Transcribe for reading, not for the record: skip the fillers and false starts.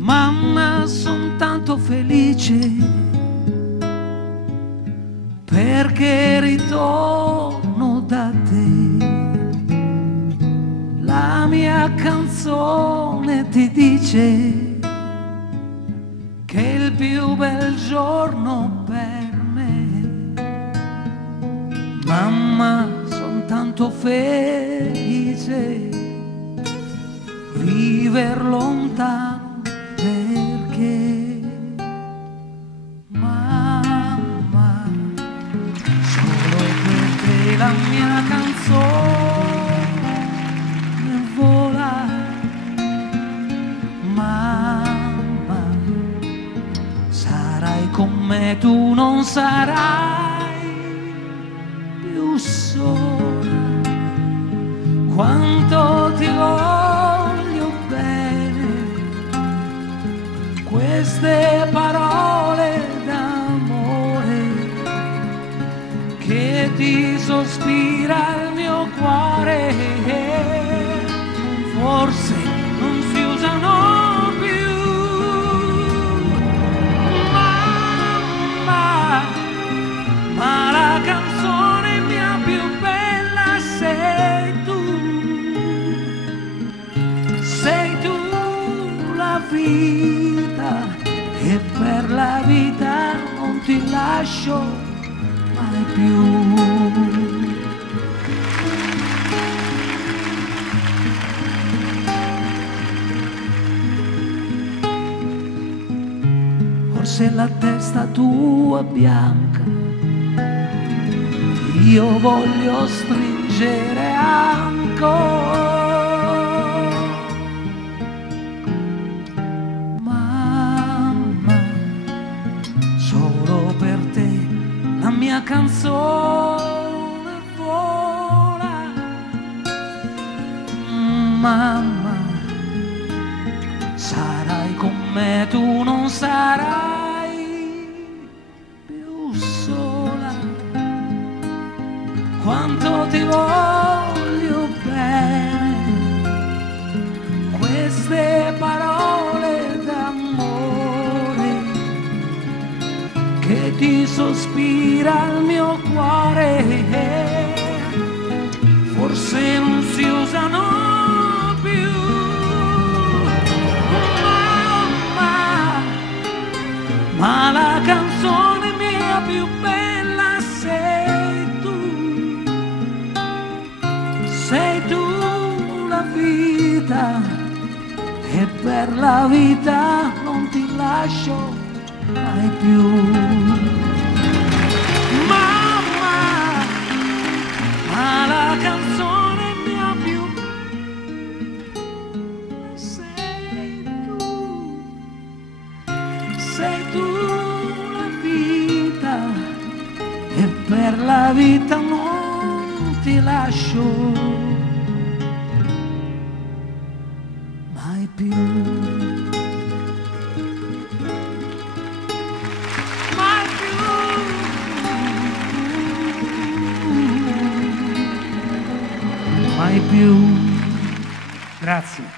Mamma, son tanto felice perché ritorno da te. La mia canzone ti dice che è il più bel giorno per me. Mamma, son tanto felice viver lontano perché mamma, solo per te la mia canzone vola. Mamma, sarai con me, tu non sarai più sola. Quanto ti voglio bene, queste parole d'amore che ti sospira il mio cuore, forse non si usano più. Mamma, ma la canzone mia più bella sei tu. Sei tu la vita e per la vita non ti lascio mai più. Forse la testa tua è bianca, io voglio stringere ancora. Solo per te la mia canzone vola. Mamma, sarai con me, tu non sarai più sola. Quanto ti voglio bene, queste parole d'amore che ti sospira il mio cuore, forse non si usano più. Mamma, ma la canzone mia più bella sei tu. Sei tu la vita e per la vita non ti lascio mai più. Mamma, ma la canzone mia più sei tu la vita e per la vita non ti lascio mai più. Mai più. Grazie.